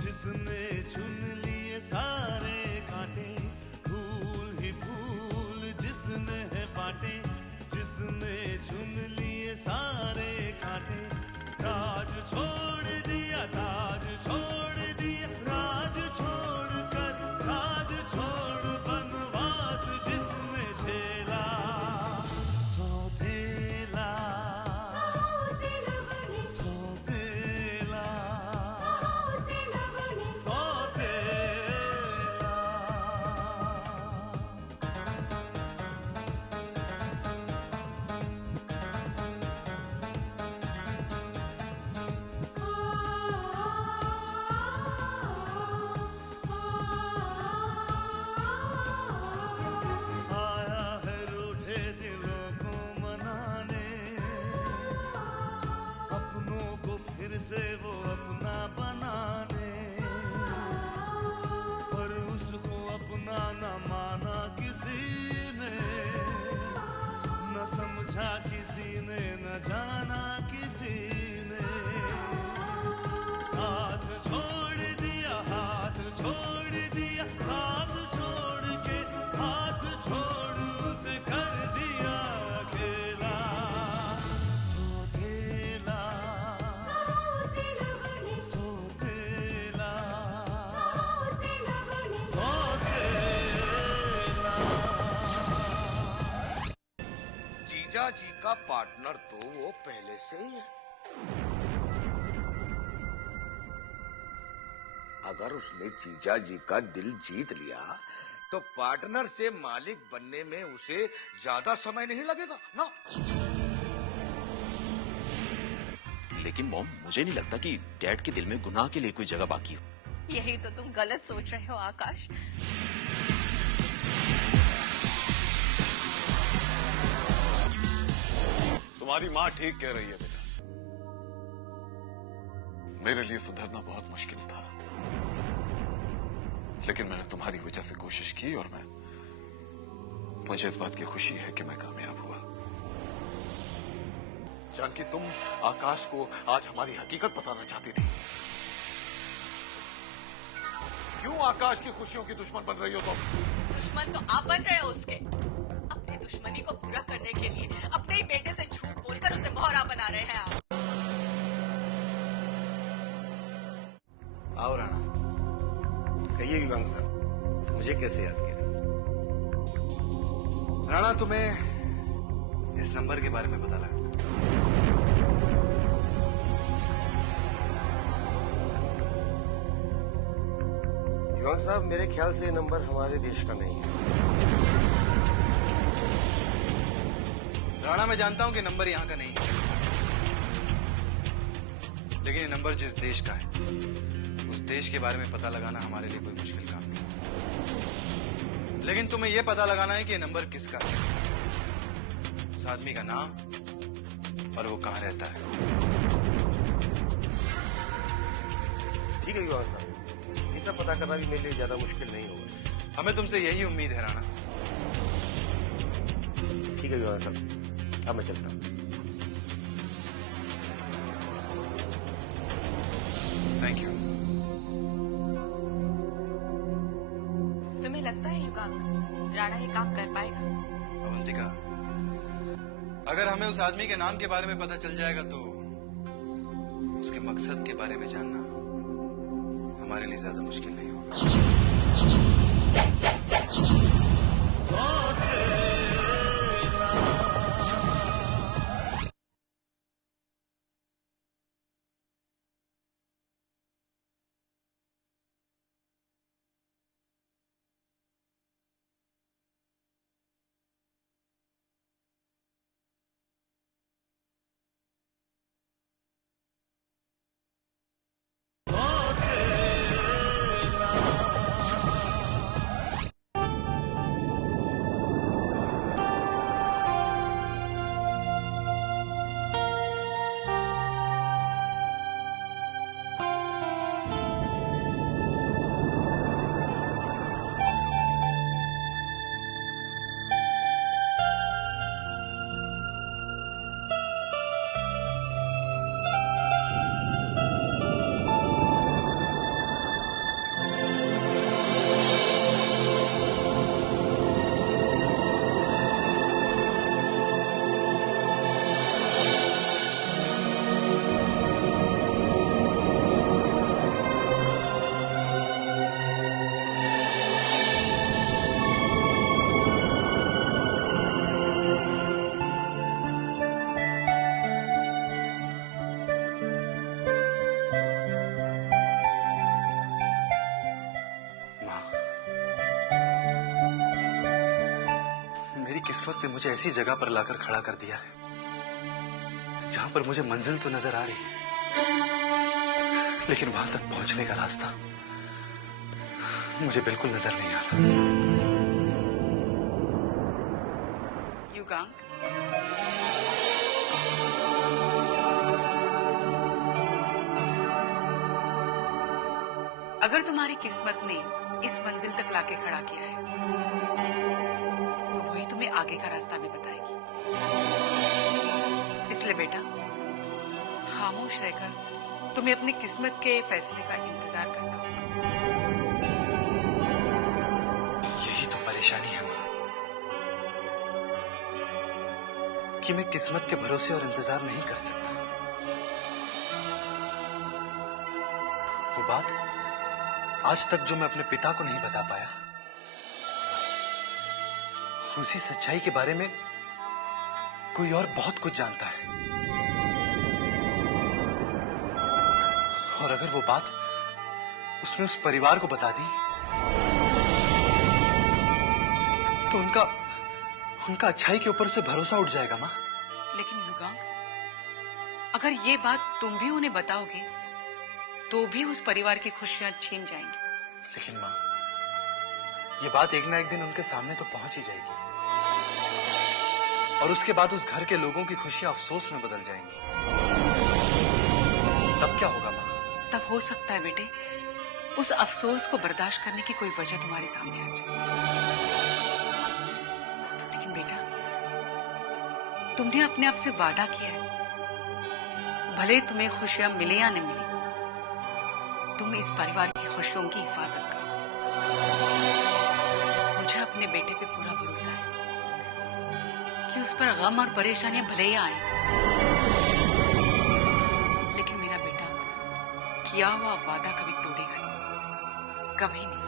जिसने चुन लिए सारे कांटे, फूल ही फूल जिसने है बांटे, जिसने चुन लिए सारे कांटे। राज छोड़ दिया, ताज छोड़ दिया, राज छोड़ कर राज छोड़ बनवास जिसने झेला, सौतेला से वो अपना बनाने, पर उसको अपना न माना किसी ने, न समझा किसी ने, न जाना किसी ने। साथ छोड़ दिया, हाथ छोड़ दिया, साथ छोड़ के हाथ छोड़ उसे कर दिया अकेला, सौतेला जीजा जी का पार्टनर तो वो पहले से ही है। अगर उसने जीजा जी का दिल जीत लिया तो पार्टनर से मालिक बनने में उसे ज्यादा समय नहीं लगेगा ना। लेकिन मॉम, मुझे नहीं लगता कि डैड के दिल में गुनाह के लिए कोई जगह बाकी हो। यही तो तुम गलत सोच रहे हो आकाश। तुम्हारी माँ ठीक कह रही है बेटा, मेरे लिए सुधरना बहुत मुश्किल था, लेकिन मैंने तुम्हारी वजह से कोशिश की और मुझे इस बात की खुशी है कि मैं कामयाब हुआ। जानकी, तुम आकाश को आज हमारी हकीकत बताना चाहती थी। क्यों आकाश की खुशियों की दुश्मन बन रही हो तुम? दुश्मन तो आप बन रहे हो उसके। अपनी दुश्मनी को पूरा करने के लिए अपने ही बेटे से झूठ बोलकर उसे मोहरा बना रहे हैं आप। आओ राणा, कहिए युगांक साहब, मुझे कैसे याद किया? राणा, तुम्हें इस नंबर के बारे में पता लगा? युगांक साहब, मेरे ख्याल से ये नंबर हमारे देश का नहीं है। राणा, मैं जानता हूं कि नंबर यहां का नहीं है, लेकिन ये नंबर जिस देश का है उस देश के बारे में पता लगाना हमारे लिए कोई मुश्किल काम नहीं। लेकिन तुम्हें यह पता लगाना है कि ये नंबर किसका है, उस आदमी का नाम और वो कहां रहता है। ठीक है युवा साहब, ये सब पता करना भी मेरे लिए ज्यादा मुश्किल नहीं होगा। हमें तुमसे यही उम्मीद है राणा। ठीक है युवा साहब, अब मैं चलता हूं। Thank you. तुम्हें लगता है युगांक, राणा ये काम कर पाएगा? अवंतिका, अगर हमें उस आदमी के नाम के बारे में पता चल जाएगा तो उसके मकसद के बारे में जानना हमारे लिए ज्यादा मुश्किल नहीं होगा। कि किस्मत ने मुझे ऐसी जगह पर लाकर खड़ा कर दिया है जहां पर मुझे मंजिल तो नजर आ रही है, लेकिन वहां तक पहुंचने का रास्ता मुझे बिल्कुल नजर नहीं आ रहा। युगांक, अगर तुम्हारी किस्मत ने इस मंजिल तक लाके खड़ा किया है तो वही तुम्हें आगे का रास्ता भी बताएगी। इसलिए बेटा, खामोश रहकर तुम्हें अपनी किस्मत के फैसले का इंतजार करना होगा। यही तो परेशानी है मां, कि मैं किस्मत के भरोसे और इंतजार नहीं कर सकता। वो बात आज तक जो मैं अपने पिता को नहीं बता पाया, उसी सच्चाई के बारे में कोई और बहुत कुछ जानता है। और अगर वो बात उसने उस परिवार को बता दी तो उनका अच्छाई के ऊपर से भरोसा उठ जाएगा मां। लेकिन युगांक, अगर ये बात तुम भी उन्हें बताओगे तो भी उस परिवार की खुशियां छीन जाएंगी। लेकिन मां, ये बात एक ना एक दिन उनके सामने तो पहुंच ही जाएगी, और उसके बाद उस घर के लोगों की खुशियां अफसोस में बदल जाएंगी। तब क्या होगा मां? तब हो सकता है बेटे, उस अफसोस को बर्दाश्त करने की कोई वजह तुम्हारे सामने आ जाए। लेकिन बेटा, तुमने अपने आप से वादा किया है, भले तुम्हें खुशियां मिले या न मिले, तुम इस परिवार की खुशियों की हिफाजत करो। मुझे अपने बेटे पे पूरा भरोसा है कि उस पर गम और परेशानियां भले ही आए, लेकिन मेरा बेटा किया हुआ वादा कभी तोड़ेगा नहीं, कभी नहीं।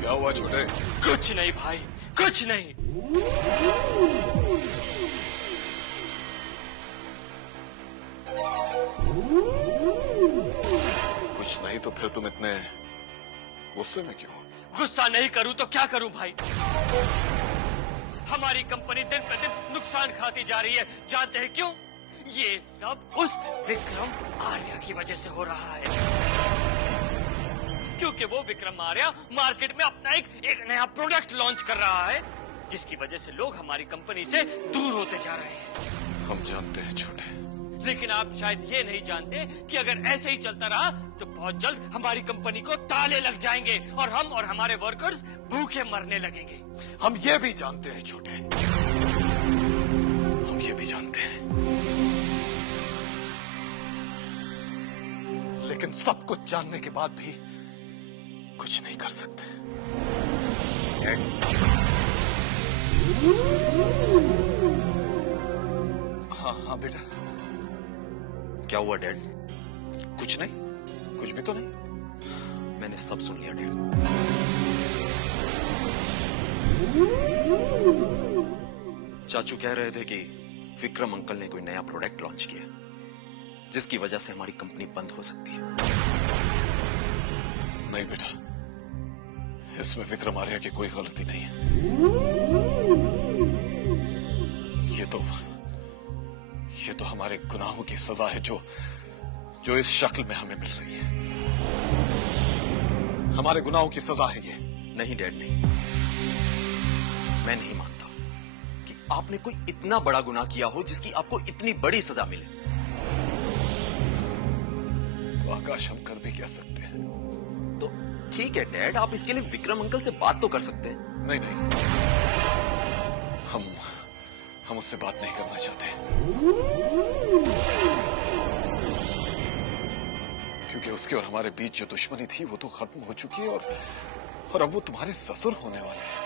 क्या हुआ छोटे? कुछ नहीं भाई, कुछ नहीं। कुछ नहीं तो फिर तुम इतने गुस्से में क्यों? गुस्सा नहीं करूं तो क्या करूं भाई? हमारी कंपनी दिन पे दिन नुकसान खाती जा रही है। जानते हैं क्यों? ये सब उस विक्रम आर्या की वजह से हो रहा है। क्योंकि वो विक्रम आर्या मार्केट में अपना एक नया प्रोडक्ट लॉन्च कर रहा है, जिसकी वजह से लोग हमारी कंपनी से दूर होते जा रहे हैं। हम जानते हैं छोटे, लेकिन आप शायद ये नहीं जानते कि अगर ऐसे ही चलता रहा तो बहुत जल्द हमारी कंपनी को ताले लग जाएंगे और हम और हमारे वर्कर्स भूखे मरने लगेंगे। हम ये भी जानते हैं छोटे, हम ये भी जानते हैं, लेकिन सब कुछ जानने के बाद भी कुछ नहीं कर सकते। हाँ हाँ बेटा। क्या हुआ डैड? कुछ नहीं, कुछ भी तो नहीं। मैंने सब सुन लिया डैड। चाचू कह रहे थे कि विक्रम अंकल ने कोई नया प्रोडक्ट लॉन्च किया, जिसकी वजह से हमारी कंपनी बंद हो सकती है। नहीं बेटा, इसमें विक्रम आर्या की कोई गलती नहीं है। ये तो हमारे गुनाहों की सजा है जो इस शक्ल में हमें मिल रही है। हमारे गुनाहों की सजा है ये। नहीं डैड, नहीं, मैं नहीं मानता कि आपने कोई इतना बड़ा गुनाह किया हो जिसकी आपको इतनी बड़ी सजा मिले। तो आकाश, हम कर भी क्या सकते हैं? तो ठीक है डैड, आप इसके लिए विक्रम अंकल से बात तो कर सकते हैं। नहीं, हम उससे बात नहीं करना चाहते, क्योंकि उसके और हमारे बीच जो दुश्मनी थी वो तो खत्म हो चुकी है, और अब वो तुम्हारे ससुर होने वाले हैं।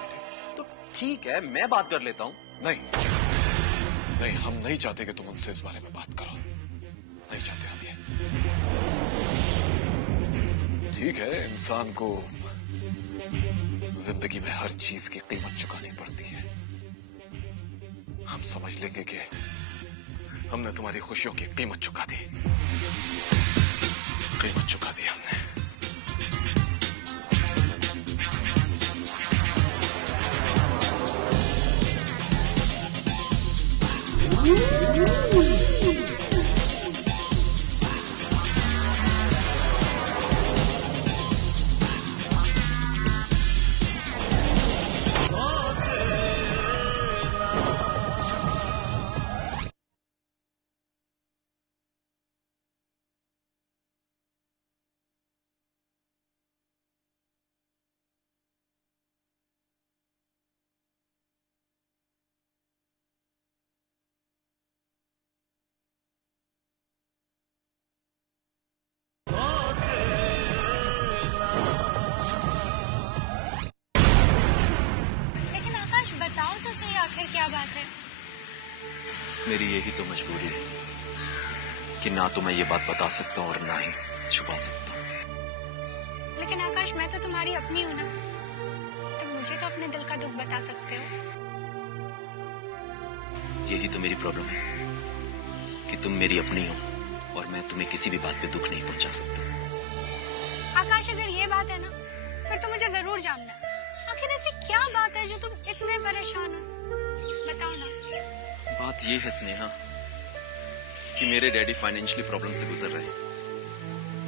तो ठीक है, मैं बात कर लेता हूं। नहीं, हम नहीं चाहते कि तुम उनसे इस बारे में बात करो। नहीं चाहते हम ये। ठीक है, इंसान को जिंदगी में हर चीज की कीमत चुकानी पड़ती है। हम समझ लेंगे कि हमने तुम्हारी खुशियों की कीमत चुका दी। कीमत चुका दी हमने। आखिर क्या बात है? मेरी यही तो मजबूरी है कि ना तो मैं ये बात बता सकता हूँ और ना ही छुपा सकता हूँ। लेकिन आकाश, मैं तो तुम्हारी अपनी हूँ ना, तुम मुझे तो अपने दिल का दुख बता सकते हो। यही तो मेरी प्रॉब्लम है कि तुम मेरी अपनी हो और मैं तुम्हें किसी भी बात पे दुख नहीं पहुंचा सकता। आकाश, अगर ये बात है ना, फिर तो मुझे जरूर जानना। आखिर ऐसी क्या बात है जो तुम इतने परेशान हो? बताओ ना। बात ये है स्नेहा कि मेरे डैडी फाइनेंशियली प्रॉब्लम से गुजर रहे हैं।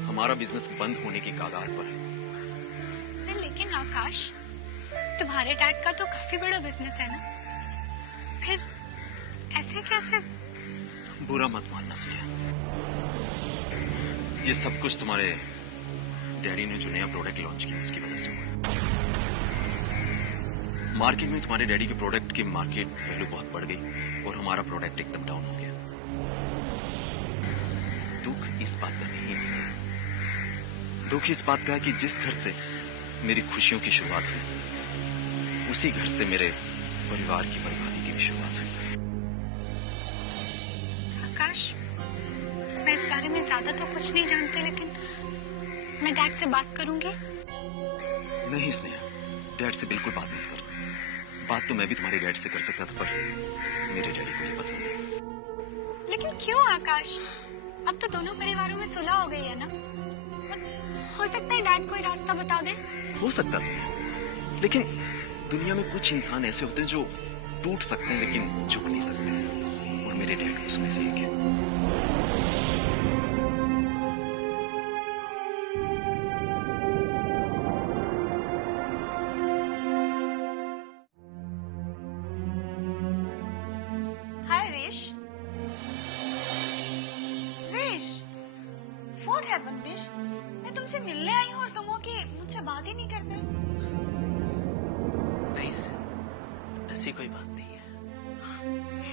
हमारा बिजनेस बंद होने की कगार पर है। लेकिन आकाश, तुम्हारे डैड का तो काफी बड़ा बिजनेस है ना, फिर ऐसे कैसे? बुरा मत मानना स्नेहा, ये सब कुछ तुम्हारे डैडी ने जो नया प्रोडक्ट लॉन्च किया उसकी वजह से हुआ। मार्केट में तुम्हारे डैडी के प्रोडक्ट की मार्केट वैल्यू बहुत बढ़ गई और हमारा प्रोडक्ट एकदम डाउन हो गया। दुख इस बात का नहीं है स्नेहा, दुख इस बात का है कि जिस घर से मेरी खुशियों की शुरुआत हुई उसी घर से मेरे परिवार की बर्बादी की भी शुरुआत हुई। आकाश, मैं इस बारे में ज्यादा तो कुछ नहीं जानती, लेकिन मैं डैड से बात करूंगी। नहीं स्नेहा, डैड से बिल्कुल बात मत कर। बात तो मैं भी तुम्हारे डैड से कर सकता था, पर मेरे डैडी को ये पसंद है। लेकिन क्यों आकाश? अब तो दोनों परिवारों में सुलह हो गई है ना, हो सकता है डैड कोई रास्ता बता दे। हो सकता स्नेहा, लेकिन दुनिया में कुछ इंसान ऐसे होते हैं जो टूट सकते हैं लेकिन झुक नहीं सकते, और मेरे डैड उसमें से एक है। What happened, Bish? मैं तुमसे मिलने आई हूँ और तुम हो कि मुझसे बात ही नहीं करते। नहीं, ऐसी कोई बात नहीं है।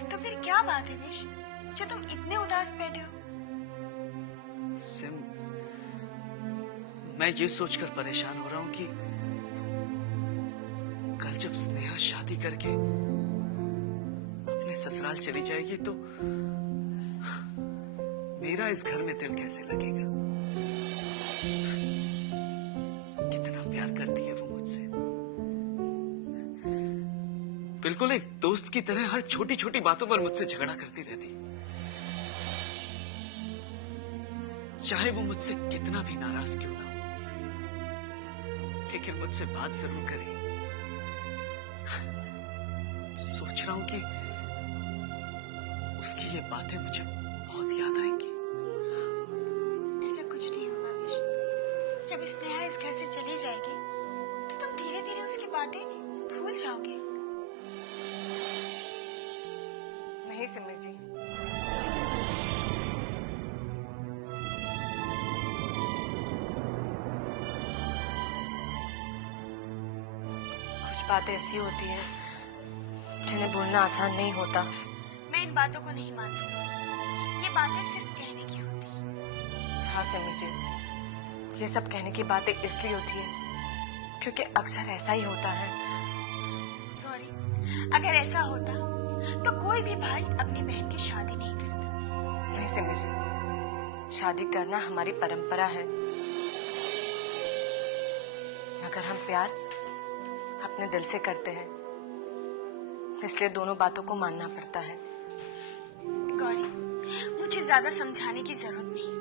तो फिर क्या बात है बिश, जो तुम इतने उदास बैठे हो? सिम, मैं ये सोचकर परेशान हो रहा हूँ कि कल जब स्नेहा शादी करके अपने ससुराल चली जाएगी तो मेरा इस घर में दिल कैसे लगेगा? कितना प्यार करती है वो मुझसे, बिल्कुल एक दोस्त की तरह हर छोटी छोटी बातों पर मुझसे झगड़ा करती रहती, चाहे वो मुझसे कितना भी नाराज क्यों ना हो, लेकिन मुझसे बात जरूर करेगी। सोच रहा हूं कि उसकी ये बातें मुझे बहुत याद आएंगी। ऐसा कुछ नहीं होगा विश। जब स्नेहा इस घर से चली जाएगी तो तुम धीरे धीरे उसकी बातें भूल जाओगे। नहीं सिमर जी, कुछ बातें ऐसी होती हैं जिन्हें बोलना आसान नहीं होता। मैं इन बातों को नहीं मानती हूँ। ये बातें सिर्फ कहने की होती हैं। हाँ सिमर जी, ये सब कहने की बातें इसलिए होती है क्योंकि अक्सर ऐसा ही होता है। गौरी, अगर ऐसा होता तो कोई भी भाई अपनी बहन की शादी नहीं करता। नहीं सिमर जी, शादी करना हमारी परंपरा है, मगर हम प्यार अपने दिल से करते हैं, इसलिए दोनों बातों को मानना पड़ता है। गौरी, मुझे ज्यादा समझाने की जरूरत नहीं।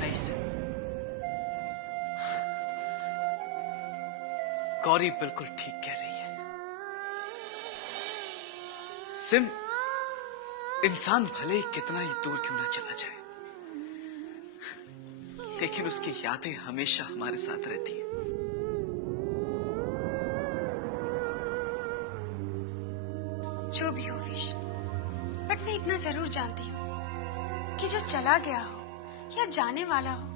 नहीं सिम, गौरी बिल्कुल ठीक कह रही है। सिम, इंसान भले ही कितना ही दूर क्यों ना चला जाए, लेकिन उसकी यादें हमेशा हमारे साथ रहती हैं। जो भी हो विश, बट मैं इतना जरूर जानती हूँ कि जो चला गया हो या जाने वाला हो,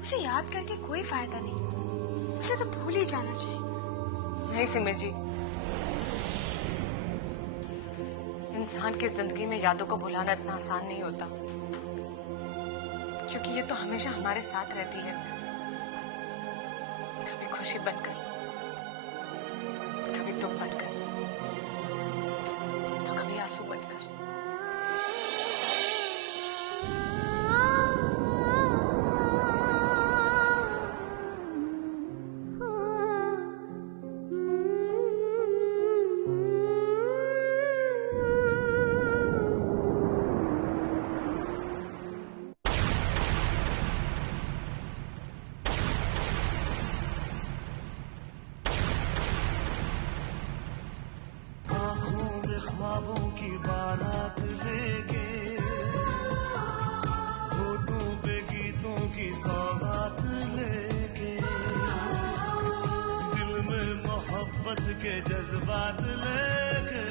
उसे याद करके कोई फायदा नहीं। उसे तो भूल ही जाना चाहिए। नहीं सिमर जी, इंसान की जिंदगी में यादों को भुलाना इतना आसान नहीं होता, क्योंकि ये तो हमेशा हमारे साथ रहती है, कभी खुशी बनकर, कभी दुख बनकर, तो कभी आंसू बनकर। ख्वाबों की बारात लेके, होठों पे गीतों की सौगात लेके, दिल में मोहब्बत के जज्बात लेके